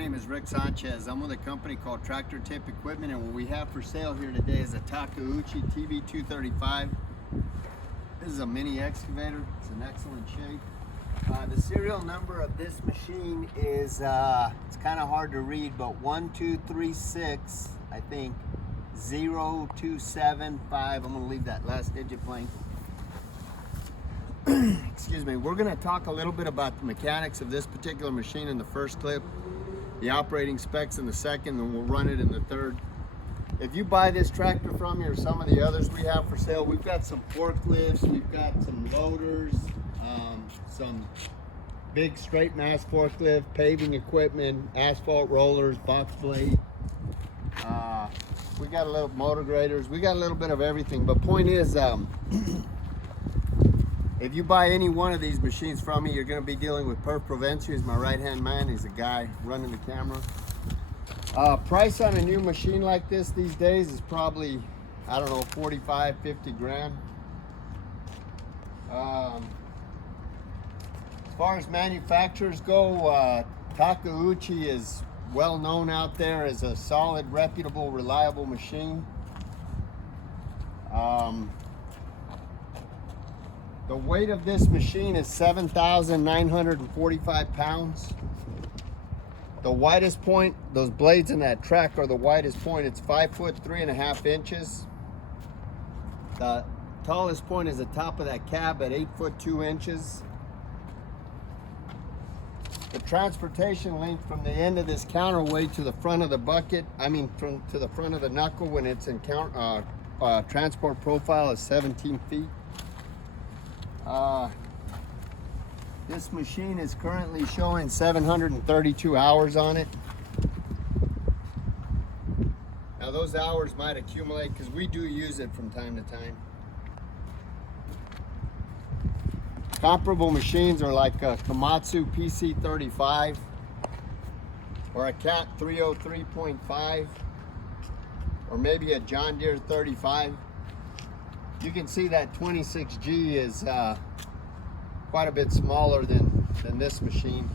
name is Rick Sanchez. I'm with a company called Tractor Tip Equipment, and what we have for sale here today is a Takeuchi TB235. This is a mini excavator. It's in excellent shape. The serial number of this machine is, it's kind of hard to read, but 1236, I think, 0275. I'm going to leave that last digit blank. Excuse me. We're going to talk a little bit about the mechanics of this particular machine in the first clip, the operating specs in the second, and we'll run it in the third. If you buy this tractor from me or some of the others we have for sale, we've got some forklifts, we've got some loaders, some big straight mass forklift, paving equipment, asphalt rollers, box blade. We got a little motor graders, we got a little bit of everything. But point is, if you buy any one of these machines from me, you're going to be dealing with Perf Provencio. He's my right-hand man. He's the guy running the camera. Price on a new machine like this these days is probably, I don't know, 45, 50 grand. As far as manufacturers go, Takeuchi is well known out there as a solid, reputable, reliable machine. The weight of this machine is 7,945 pounds. The widest point, those blades in that track are the widest point. It's 5 foot 3.5 inches. The tallest point is the top of that cab at 8 foot 2 inches. The transportation length from the end of this counterweight to the front of the bucket, to the front of the knuckle when it's in transport profile is 17 feet. This machine is currently showing 732 hours on it. Now those hours might accumulate because we do use it from time to time. Comparable machines are like a Komatsu PC35 or a Cat 303.5 or maybe a John Deere 35. You can see that 26G is quite a bit smaller than this machine.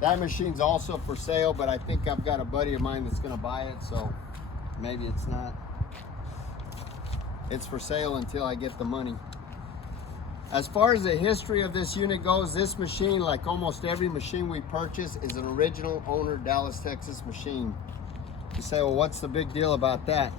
That machine's also for sale, but I think I've got a buddy of mine that's going to buy it, so maybe it's not. It's for sale until I get the money. As far as the history of this unit goes, this machine, like almost every machine we purchase, is an original owner Dallas, Texas machine. You say, well, what's the big deal about that?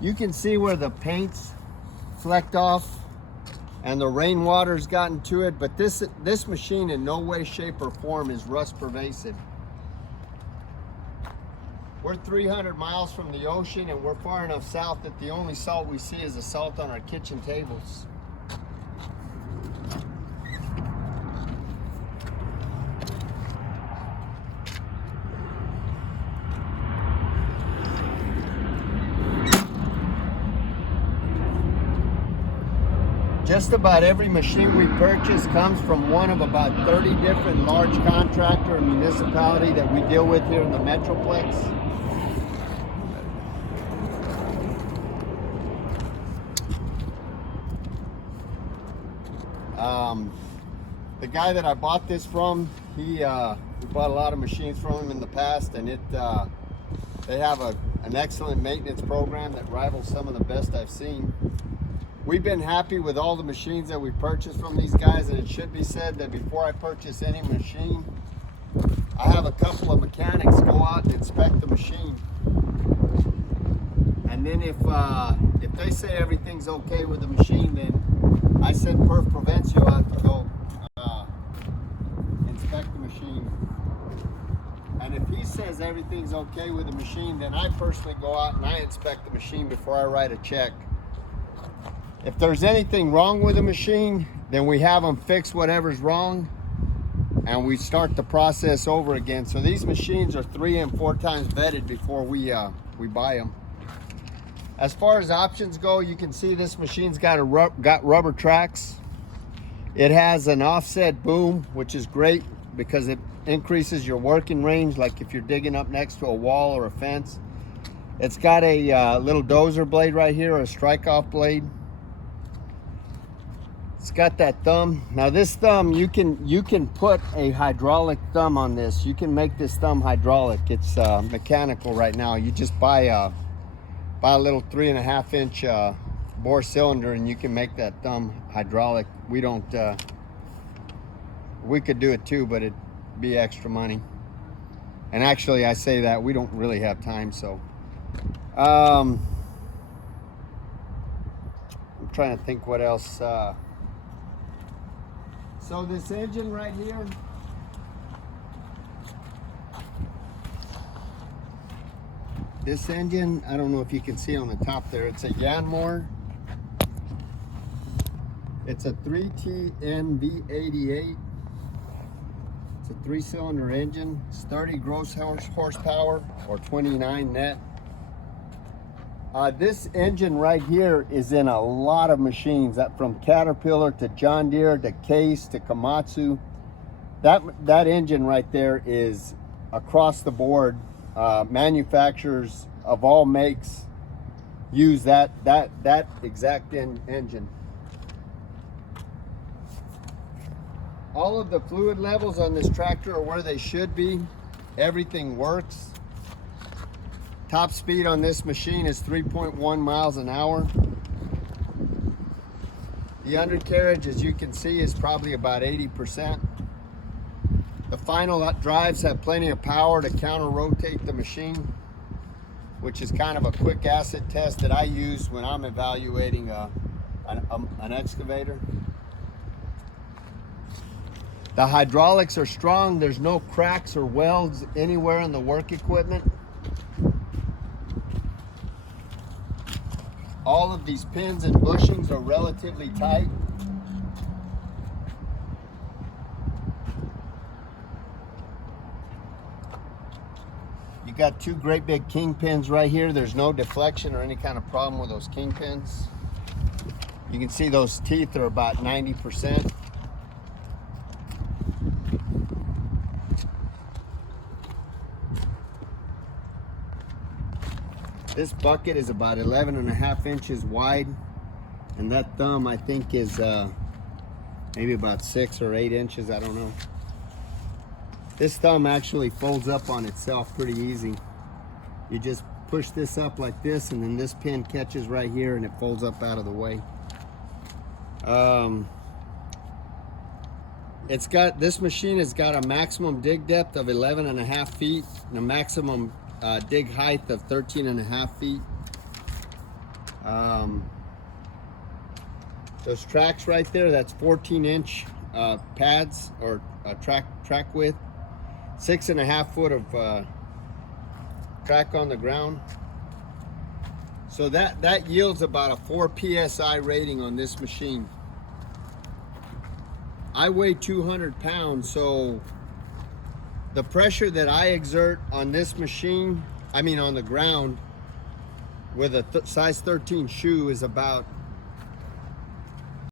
You can see where the paint's flecked off and the rainwater's gotten to it, but this machine in no way, shape, or form is rust pervasive. We're 300 miles from the ocean, and we're far enough south that the only salt we see is the salt on our kitchen tables. Just about every machine we purchase comes from one of about 30 different large contractor and municipality that we deal with here in the Metroplex. The guy that I bought this from, we bought a lot of machines from him in the past, and they have an excellent maintenance program that rivals some of the best I've seen. We've been happy with all the machines that we purchased from these guys, and it should be said that before I purchase any machine, I have a couple of mechanics go out and inspect the machine. And then if they say everything's okay with the machine, then I send Perf Provencio out to go inspect the machine. And if he says everything's okay with the machine, then I personally go out and I inspect the machine before I write a check. If there's anything wrong with the machine, then we have them fix whatever's wrong and we start the process over again. So these machines are 3 and 4 times vetted before we buy them. As far as options go, you can see this machine's got rubber tracks. It has an offset boom, which is great because it increases your working range, like if you're digging up next to a wall or a fence. It's got a little dozer blade right here, or a strike-off blade. It's got that thumb. Now this thumb, you can put a hydraulic thumb on this. You can make this thumb hydraulic. It's mechanical right now. You just buy a little 3.5 inch bore cylinder, and you can make that thumb hydraulic. We don't. We could do it too, but it'd be extra money. And actually, I say that we don't really have time, so. I'm trying to think what else. So this engine right here, this engine, I don't know if you can see on the top there, it's a Yanmar. It's a 3TN V88. It's a 3-cylinder engine. It's 30 gross horsepower or 29 net. This engine right here is in a lot of machines, from Caterpillar to John Deere to Case to Komatsu. That engine right there is across the board. Manufacturers of all makes use that exact engine. All of the fluid levels on this tractor are where they should be. Everything works. Top speed on this machine is 3.1 miles an hour. The undercarriage, as you can see, is probably about 80%. The final drives have plenty of power to counter-rotate the machine, which is kind of a quick acid test that I use when I'm evaluating an excavator. The hydraulics are strong. There's no cracks or welds anywhere in the work equipment. All of these pins and bushings are relatively tight. You got two great big king pins right here. There's no deflection or any kind of problem with those king pins. You can see those teeth are about 90%. This bucket is about 11.5 inches wide, and that thumb I think is maybe about 6 or 8 inches, I don't know. This thumb actually folds up on itself pretty easy. You just push this up like this, and then this pin catches right here and it folds up out of the way. This machine has got a maximum dig depth of 11.5 feet and a maximum dig height of 13.5 feet. Those tracks right there, that's 14-inch pads or track width, 6.5 foot of track on the ground. So that yields about a 4 psi rating on this machine. I weigh 200 pounds, so the pressure that I exert on this machine, I mean on the ground, with a size 13 shoe is about,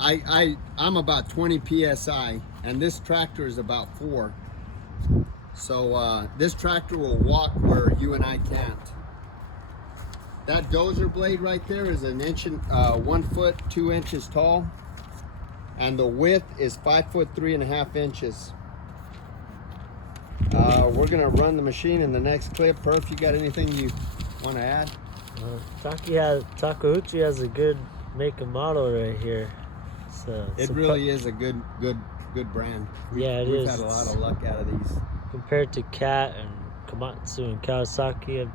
I'm about 20 psi, and this tractor is about 4. So this tractor will walk where you and I can't. That dozer blade right there is 1 foot 2 inches tall, and the width is 5 foot 3.5 inches. We're gonna run the machine in the next clip. Perf, you got anything you want to add? Takeuchi has a good make and model right here. It really is a good brand. We've had a lot of luck out of these. Compared to Cat and Komatsu and Kawasaki.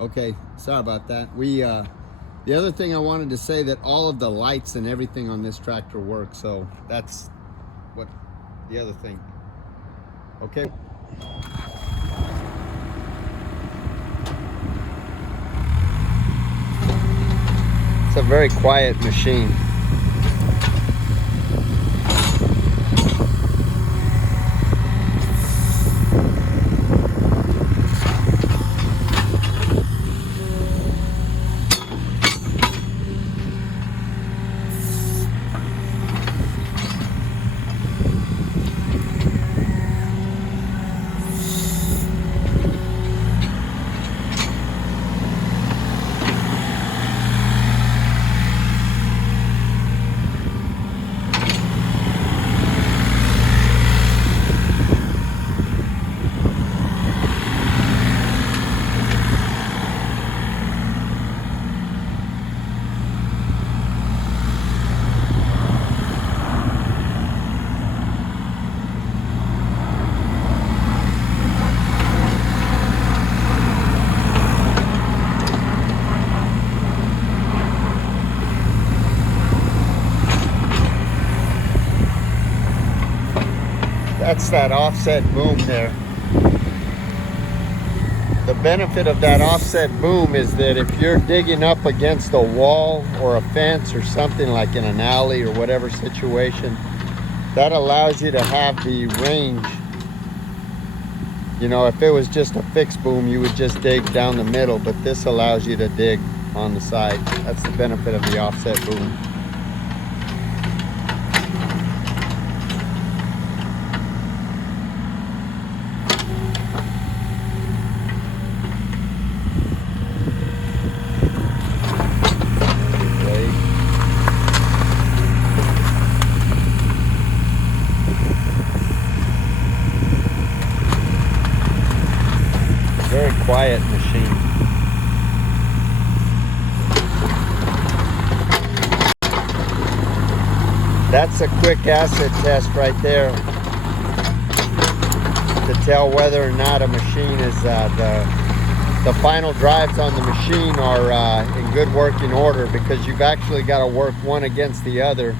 Okay, sorry about that. The other thing I wanted to say, that all of the lights and everything on this tractor work, so that's what the other thing. Okay. It's a very quiet machine. That's that offset boom there. The benefit of that offset boom is that if you're digging up against a wall or a fence or something, like in an alley or whatever situation, that allows you to have the range. You know, if it was just a fixed boom, you would just dig down the middle, but this allows you to dig on the side. That's the benefit of the offset boom. Very quiet machine. That's a quick acid test right there to tell whether or not a machine is the final drives on the machine are in good working order, because you've actually got to work one against the other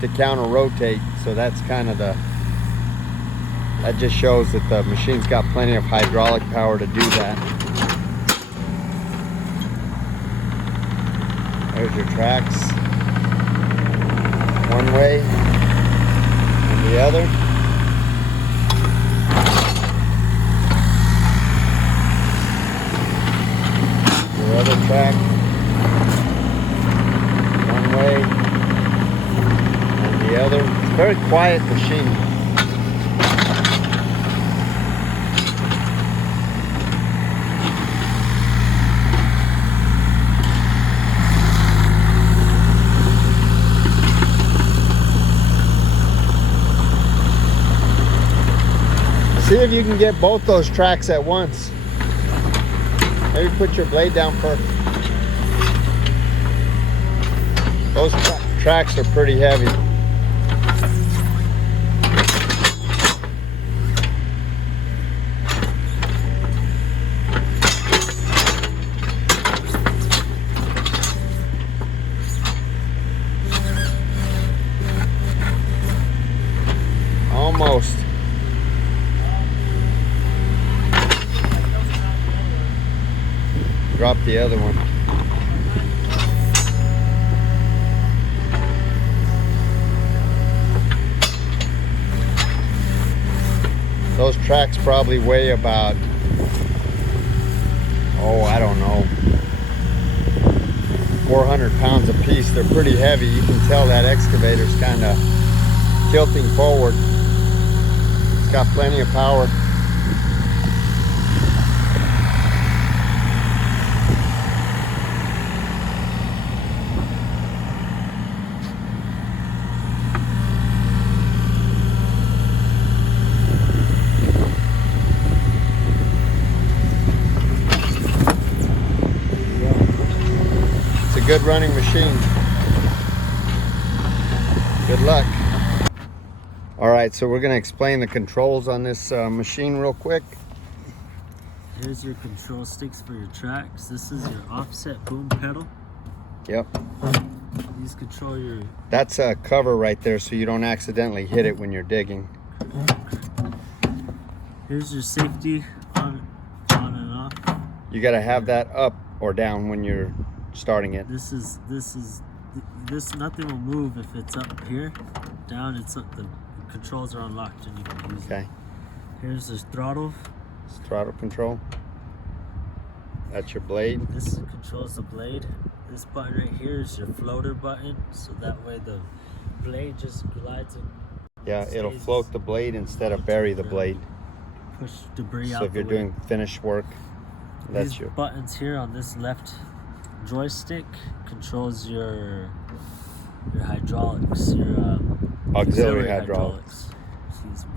to counter rotate. So that's kind of that just shows that the machine's got plenty of hydraulic power to do that. There's your tracks. One way and the other. Your other track. One way and the other. It's a very quiet machine. See if you can get both those tracks at once. Maybe put your blade down first. Those tracks are pretty heavy. Almost. Drop the other one. Those tracks probably weigh about, oh, I don't know, 400 pounds a piece. They're pretty heavy. You can tell that excavator's kind of tilting forward. It's got plenty of power. Good running machine. Good luck. All right, so we're going to explain the controls on this machine real quick. Here's your control sticks for your tracks. This is your offset boom pedal. Yep. These control your... That's a cover right there so you don't accidentally hit it when you're digging. Here's your safety on and off. You got to have that up or down when you're starting it. This nothing will move if it's up here. Down, it's up, the controls are unlocked and you can use it. Here's the throttle. It's throttle control. That's your blade. This controls the blade. This button right here is your floater button, so that way the blade just glides and it'll float the blade instead of bury the blade. Push debris out. So if you're doing finished work, that's these your buttons here on this left joystick controls your hydraulics, your auxiliary hydraulics. Excuse me.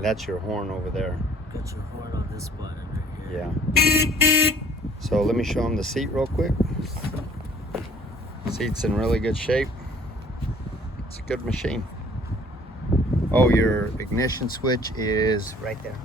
That's your horn over there. Got your horn on this button right here. Yeah. So let me show them the seat real quick. Seat's in really good shape. It's a good machine. Oh, your ignition switch is right there.